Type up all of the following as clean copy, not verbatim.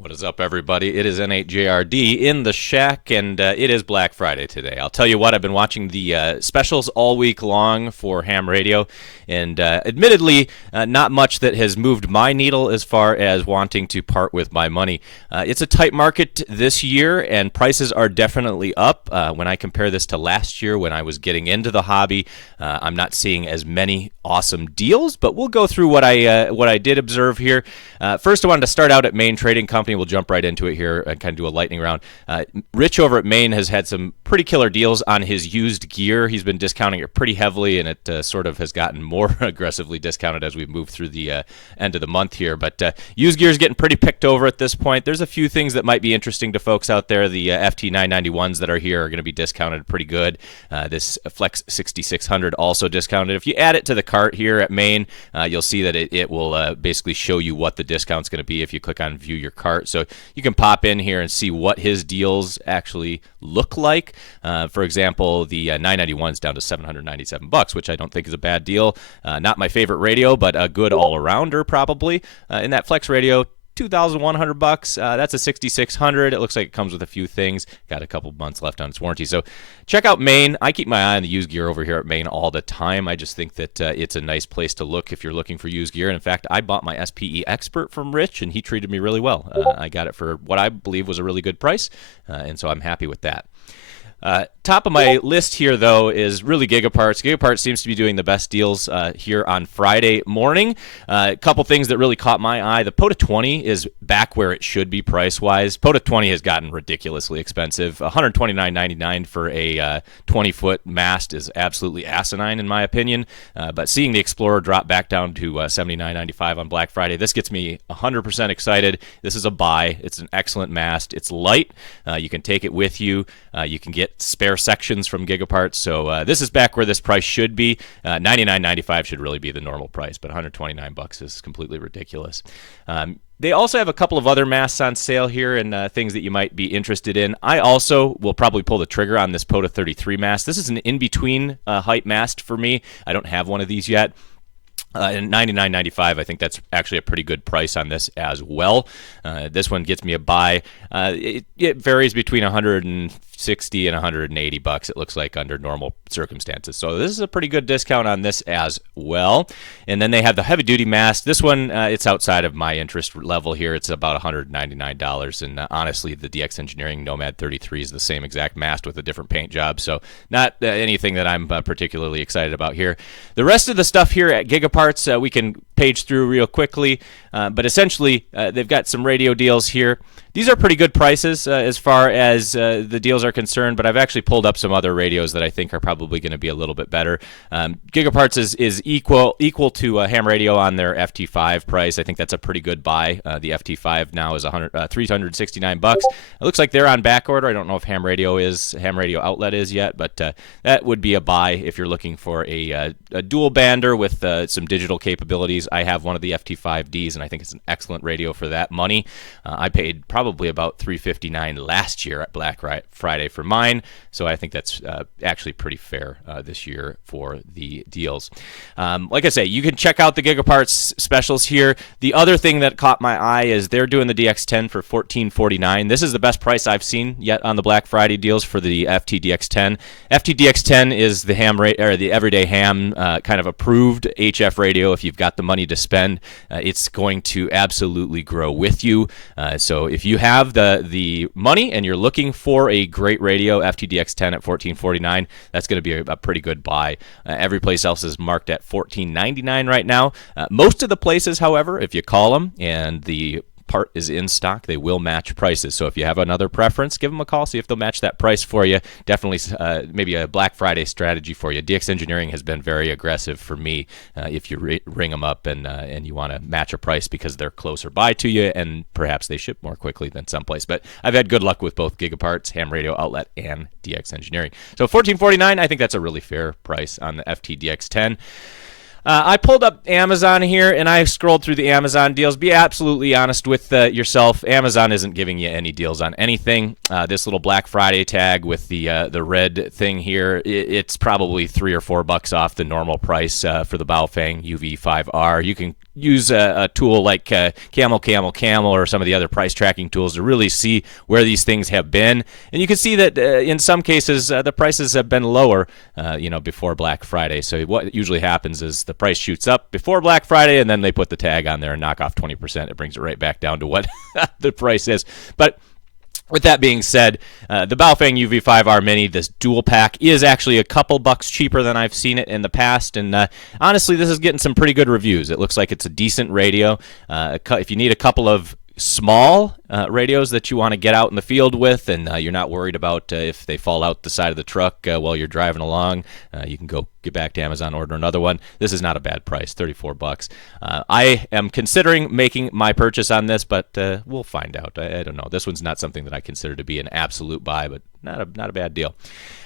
What is up, everybody? It is N8JRD in the shack, and it is Black Friday today. I'll tell you what, I've been watching the specials all week long for ham radio, and admittedly, not much that has moved my needle as far as wanting to part with my money. It's a tight market this year, and prices are definitely up. When I compare this to last year when I was getting into the hobby, I'm not seeing as many awesome deals, but we'll go through what I did observe here. First, I wanted to start out at Main Trading Company. We'll jump right into it here and kind of do a lightning round. Rich over at Main has had some pretty killer deals on his used gear. He's been discounting it pretty heavily, and it sort of has gotten more aggressively discounted as we've moved through the end of the month here. But used gear is getting pretty picked over at this point. There's a few things that might be interesting to folks out there. The FT 991s that are here are going to be discounted pretty good. This Flex 6600 also discounted. If you add it to the cart here at Main, you'll see that it will basically show you what the discount's going to be if you click on View Your Cart. So you can pop in here and see what his deals actually look like. For example, the 991's down to $797, which I don't think is a bad deal. Not my favorite radio, but a good all-arounder probably. In that Flex radio, $2,100. That's a 6600. It looks like it comes with a few things. Got a couple months left on its warranty. So check out Main. I keep my eye on the used gear over here at Main all the time. I just think that it's a nice place to look if you're looking for used gear. And in fact, I bought my SPE Expert from Rich, and he treated me really well. I got it for what I believe was a really good price, and so I'm happy with that. Top of my list here, though, is really Gigaparts. Gigaparts seems to be doing the best deals here on Friday morning. A couple things that really caught my eye. The POTA 20 is back where it should be price-wise. POTA 20 has gotten ridiculously expensive. $129.99 for a 20-foot mast is absolutely asinine, in my opinion. But seeing the Explorer drop back down to $79.95 on Black Friday, this gets me 100% excited. This is a buy. It's an excellent mast. It's light. You can take it with you. You can get spare sections from Gigaparts. So this is back where this price should be. $99.95 should really be the normal price, but $129 is completely ridiculous. They also have a couple of other masts on sale here and things that you might be interested in. I also will probably pull the trigger on this POTA 33 mast. This is an in-between height mast for me. I don't have one of these yet. And $99.95, I think that's actually a pretty good price on this as well. This one gets me a buy. It varies between $160 and $180, it looks like, under normal circumstances. So this is a pretty good discount on this as well. And then they have the heavy-duty mast. This one, it's outside of my interest level here. It's about $199. And honestly, the DX Engineering Nomad 33 is the same exact mast with a different paint job. So not anything that I'm particularly excited about here. The rest of the stuff here at Gigaparts, we can page through real quickly. But essentially, they've got some radio deals here. These are pretty good prices as far as the deals are concerned, but I've actually pulled up some other radios that I think are probably going to be a little bit better. Gigaparts is equal to ham radio on their FT5 price. I think that's a pretty good buy. The FT5 now is $369. It looks like they're on back order. I don't know if ham radio outlet is yet, but that would be a buy if you're looking for a dual bander with some digital capabilities. I have one of the FT5Ds, and I think it's an excellent radio for that money. I paid probably about $359 last year at Black Friday for mine, so I think that's actually pretty fair this year for the deals. Like I say, you can check out the Gigaparts specials here. The other thing that caught my eye is they're doing the DX10 for $1449. This is the best price I've seen yet on the Black Friday deals for the FTDX10. FTDX10 is the the everyday ham kind of approved HF radio. If you've got the money to spend, it's going to absolutely grow with you. So if you have the money and you're looking for a great radio, FTDX10 at $1449, that's going to be a pretty good buy. Every place else is marked at $14.99 right now. Most of the places, however, if you call them and the part is in stock, they will match prices. So if you have another preference, give them a call, see if they'll match that price for you. Definitely maybe a Black Friday strategy for you. DX Engineering has been very aggressive for me if you ring them up and you want to match a price because they're closer by to you and perhaps they ship more quickly than someplace. But I've had good luck with both Gigaparts, Ham Radio Outlet, and DX Engineering. So $1449, I think that's a really fair price on the FTDX10. I pulled up Amazon here, and I scrolled through the Amazon deals. Be absolutely honest with yourself. Amazon isn't giving you any deals on anything. This little Black Friday tag with the red thing here, it's probably $3 or $4 off the normal price for the Baofeng UV5R. You can use a tool like Camel, or some of the other price tracking tools to really see where these things have been. And you can see that in some cases the prices have been lower, before Black Friday. So what usually happens is the price shoots up before Black Friday, and then they put the tag on there and knock off 20%. It brings it right back down to what the price is. But with that being said, the Baofeng UV5R Mini, this dual pack, is actually a couple bucks cheaper than I've seen it in the past. And honestly, this is getting some pretty good reviews. It looks like it's a decent radio. If you need a couple of small radios that you want to get out in the field with, and you're not worried about if they fall out the side of the truck while you're driving along, you can go get back to Amazon, order another one. This is not a bad price, $34. I am considering making my purchase on this, but we'll find out. I don't know. This one's not something that I consider to be an absolute buy, but not a bad deal.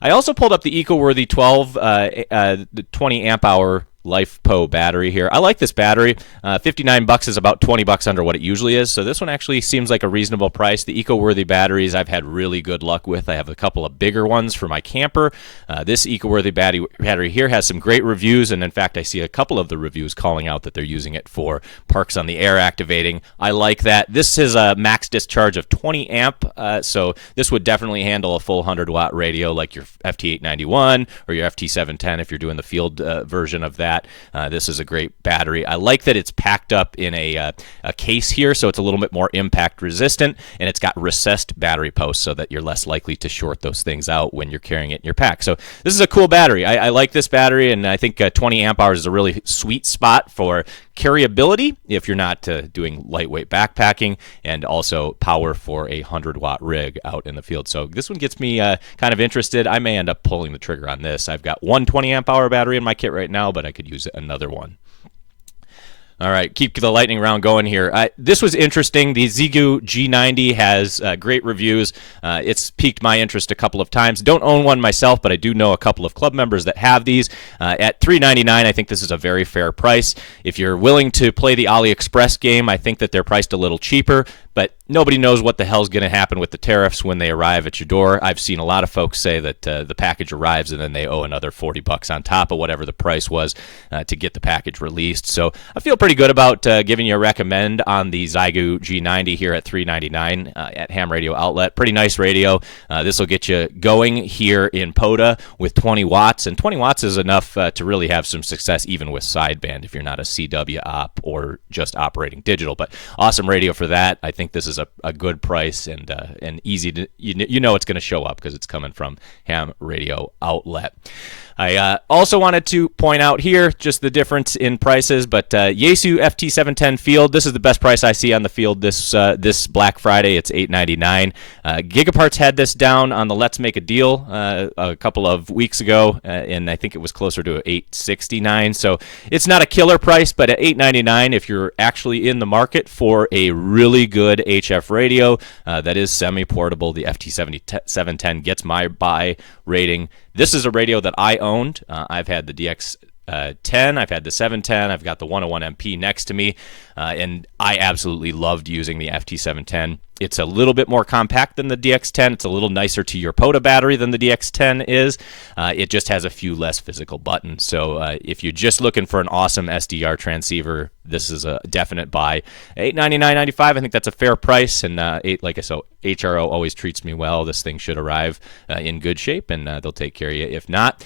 I also pulled up the EcoWorthy 12, the 20 amp hour LifePo battery here. I like this battery. $59 is about $20 under what it usually is, so this one actually seems like a reasonable price. The EcoWorthy batteries I've had really good luck with. I have a couple of bigger ones for my camper. This EcoWorthy battery here has some great reviews, and in fact I see a couple of the reviews calling out that they're using it for parks on the air activating. I like that. This is a max discharge of 20 amp, so this would definitely handle a full 100-watt radio like your FT891 or your FT710 if you're doing the field version of that. This is a great battery. I like that it's packed up in a case here, so it's a little bit more impact resistant, and it's got recessed battery posts so that you're less likely to short those things out when you're carrying it in your pack. So this is a cool battery. I like this battery, and I think 20 amp hours is a really sweet spot for carryability if you're not doing lightweight backpacking, and also power for a 100-watt rig out in the field. So this one gets me kind of interested. I may end up pulling the trigger on this. I've got one 20 amp hour battery in my kit right now, but I could use another one. All right, keep the lightning round going here. This was interesting. The Xiegu G90 has great reviews. It's piqued my interest a couple of times. Don't own one myself, but I do know a couple of club members that have these. At $399, I think this is a very fair price. If you're willing to play the AliExpress game, I think that they're priced a little cheaper. But nobody knows what the hell's going to happen with the tariffs when they arrive at your door. I've seen a lot of folks say that the package arrives and then they owe another $40 on top of whatever the price was to get the package released. So I feel pretty good about giving you a recommend on the Xiegu G90 here at $399 at Ham Radio Outlet. Pretty nice radio. This will get you going here in POTA with 20 watts. And 20 watts is enough to really have some success even with sideband if you're not a CW op or just operating digital. But awesome radio for that. I think this is a good price and easy to, you know it's going to show up because it's coming from Ham Radio Outlet. I also wanted to point out here just the difference in prices, but Yaesu FT710 Field, this is the best price I see on the field this Black Friday. It's $899. Gigaparts had this down on the Let's Make a Deal a couple of weeks ago, and I think it was closer to $869. So it's not a killer price, but at $899, if you're actually in the market for a really good HF radio that is semi-portable, the FT710 gets my buy rating. This is a radio that I owned. I've had the DX10, I've had the 710, I've got the 101MP next to me, and I absolutely loved using the FT710. It's a little bit more compact than the DX10. It's a little nicer to your POTA battery than the DX10 is. It just has a few less physical buttons. So if you're just looking for an awesome SDR transceiver, this is a definite buy. $899.95, I think that's a fair price. And like I said, HRO always treats me well. This thing should arrive in good shape, and they'll take care of you if not.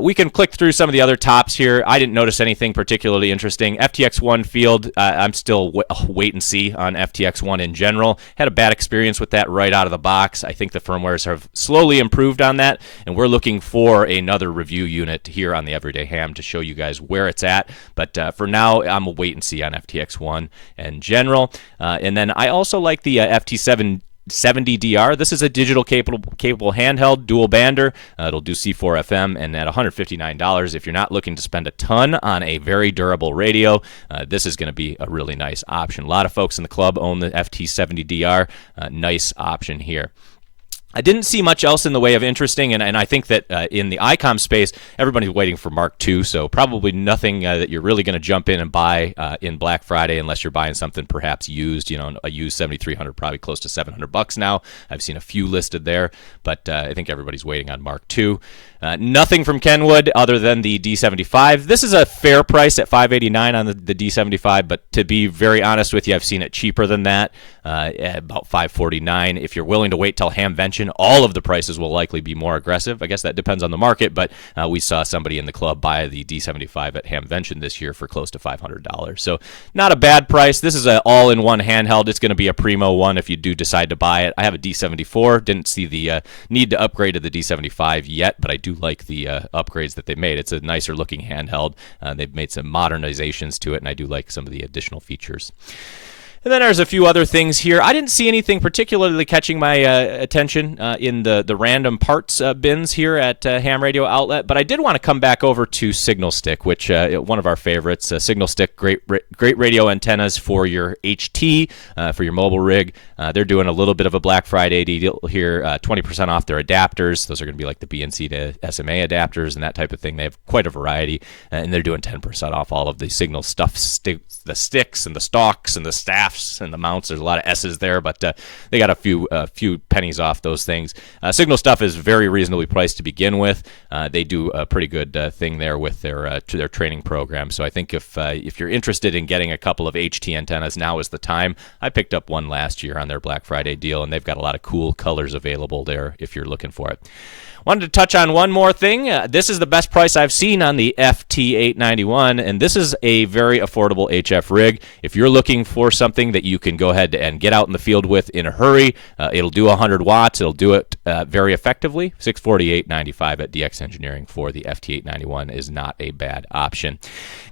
We can click through some of the other tops here. I didn't notice anything particularly interesting. FTX1 Field, I'm still wait and see on FTX1 in general. Had a bad experience with that right out of the box. I think the firmwares have slowly improved on that, and we're looking for another review unit here on the Everyday Ham to show you guys where it's at. But for now, I'm a wait and see on FTX1 in general. And then I also like the FT770DR. This is a digital capable handheld dual bander. It'll do C4 FM, and at $159, if you're not looking to spend a ton on a very durable radio, this is going to be a really nice option. A lot of folks in the club own the FT70DR. Nice option here. I didn't see much else in the way of interesting, and I think that in the ICOM space, everybody's waiting for Mark II, so probably nothing that you're really going to jump in and buy in Black Friday unless you're buying something perhaps used. A used 7300, probably close to $700 now. I've seen a few listed there, but I think everybody's waiting on Mark II. Nothing from Kenwood other than the D75. This is a fair price at $589 on the D75, but to be very honest with you, I've seen it cheaper than that, at about $549. If you're willing to wait till Hamvention, all of the prices will likely be more aggressive. I guess that depends on the market, but we saw somebody in the club buy the D75 at Hamvention this year for close to $500. So not a bad price. This is an all-in-one handheld. It's going to be a primo one if you do decide to buy it. I have a D74. Didn't see the need to upgrade to the D75 yet, but I do like the upgrades that they made. It's a nicer looking handheld. They've made some modernizations to it, and I do like some of the additional features. And then there's a few other things here. I didn't see anything particularly catching my attention in the random parts bins here at Ham Radio Outlet, but I did want to come back over to Signal Stick, which one of our favorites. Signal Stick, great radio antennas for your HT, for your mobile rig. They're doing a little bit of a Black Friday deal here, 20% off their adapters. Those are going to be like the BNC to SMA adapters and that type of thing. They have quite a variety, and they're doing 10% off all of the Signal stuff, the sticks and the stalks and the staffs and the mounts. There's a lot of S's there, but they got a few pennies off those things. Signal stuff is very reasonably priced to begin with. They do a pretty good thing there with their training program. So I think if you're interested in getting a couple of HT antennas, now is the time. I picked up one last year on their Black Friday deal, and they've got a lot of cool colors available there if you're looking for it. Wanted to touch on one more thing. This is the best price I've seen on the FT891, and this is a very affordable HF rig. If you're looking for something that you can go ahead and get out in the field with in a hurry, it'll do 100 watts. It'll do it very effectively. $648.95 at DX Engineering for the FT891 is not a bad option.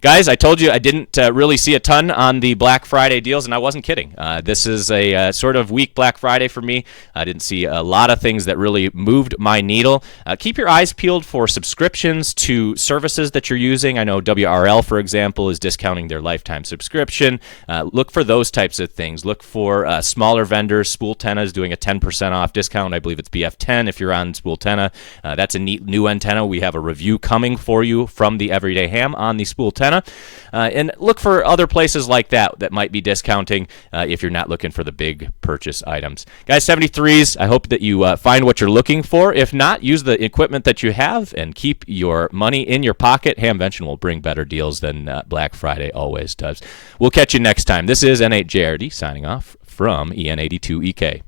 Guys, I told you I didn't really see a ton on the Black Friday deals, and I wasn't kidding. This is a sort of weak Black Friday for me. I didn't see a lot of things that really moved my needle. Keep your eyes peeled for subscriptions to services that you're using. I know WRL, for example, is discounting their lifetime subscription. Look for those types of things. Look for smaller vendors. Spooltenna is doing a 10% off discount. I believe it's BF10 if you're on Spooltenna. That's a neat new antenna. We have a review coming for you from the Everyday Ham on the Spooltenna. And look for other places like that might be discounting if you're not looking for the big purchase items. Guys, 73s, I hope that you find what you're looking for. If not, use the equipment that you have and keep your money in your pocket. Hamvention will bring better deals than Black Friday always does. We'll catch you next time. This is N8JRD signing off from EN82EK.